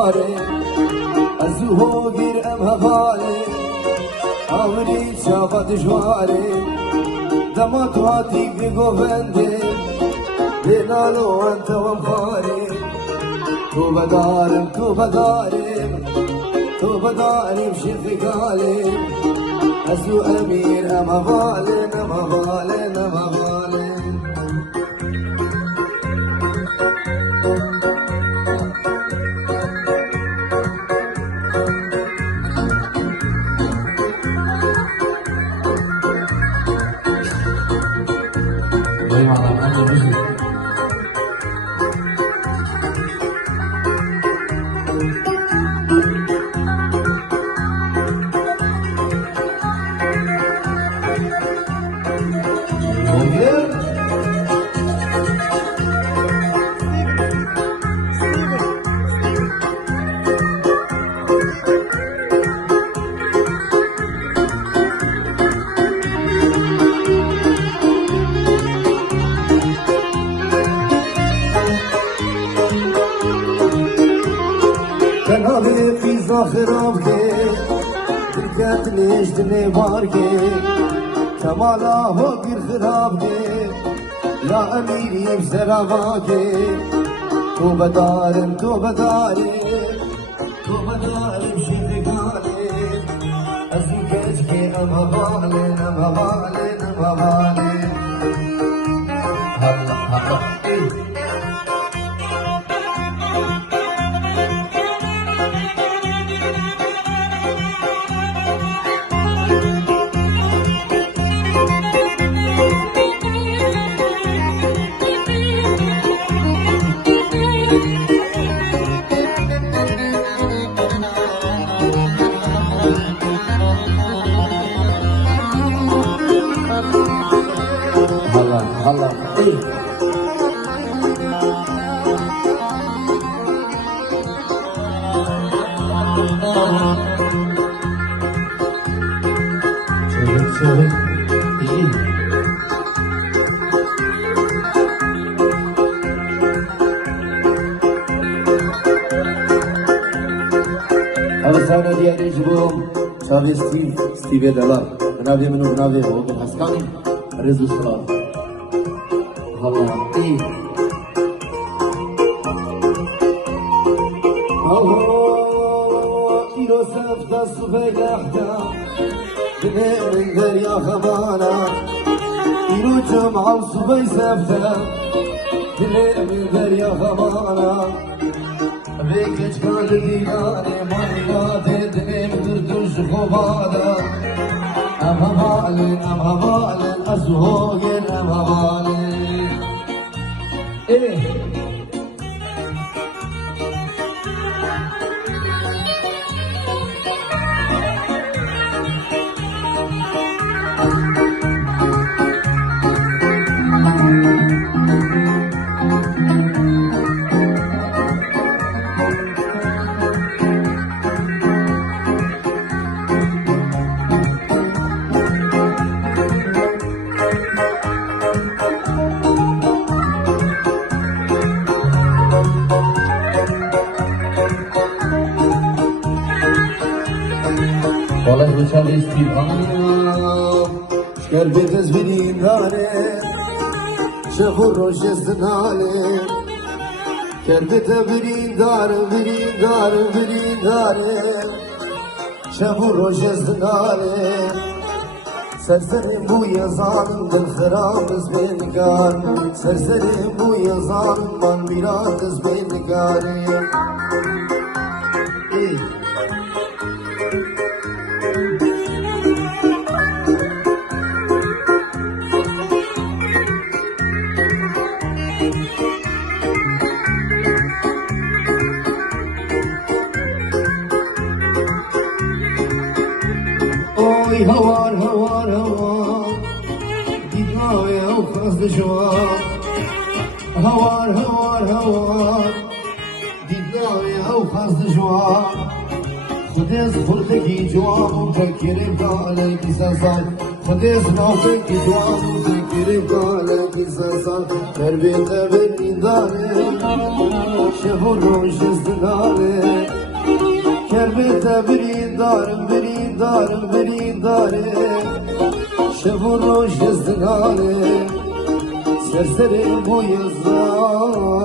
خواره از او گیر ام هفاره آوری چاپت جواره دمات واتی بگوونده بنالو انت ومخاره تو بدارم تو بدارم تو بدارم شفق عالم از او امیر ام هفالن ام هفالن ام هفالن کنابه فیزا خراب که درکت نشتنه بار که کمالا هو گیر خراب که یا امیریم سراوا که تو بدارم تو بدارم تو بدارم شفقانه از این کج که ام هوالن ام هوالن ام هوالن هلا هلا هلا çevik iyi Avsana diye rejibum Çavi Steve Dela Navi menu navi o bin haskani Rezu Salam Allah iyi Allah İro sefta süfeylahta Dine min derya khabana İro cem'al süfey sefta Dine min derya khabana Rekeç kaldı dinare manivade Dine mdurdur şukubada Em havalen azhogen em havalen Olay uçal istirham Şerbet ezbinin hane Şehur roşestin hane Şerbet ezbinin dar Birin hane Şehur roşestin hane Serserim bu yazanın dil kıramız bengar Serserim bu yazanın man miratız bengar Oy havar Gitma ya fazla jawab Havar Gitma ya fazla jawab Khudes khurdagi jawab Fakire gale ki sazan Khudes naufeki jawab Fakire gale ki sazan Terbiyete ve داره شب و روز داره کربت برین داره شب و روز داره سرسر بوی زار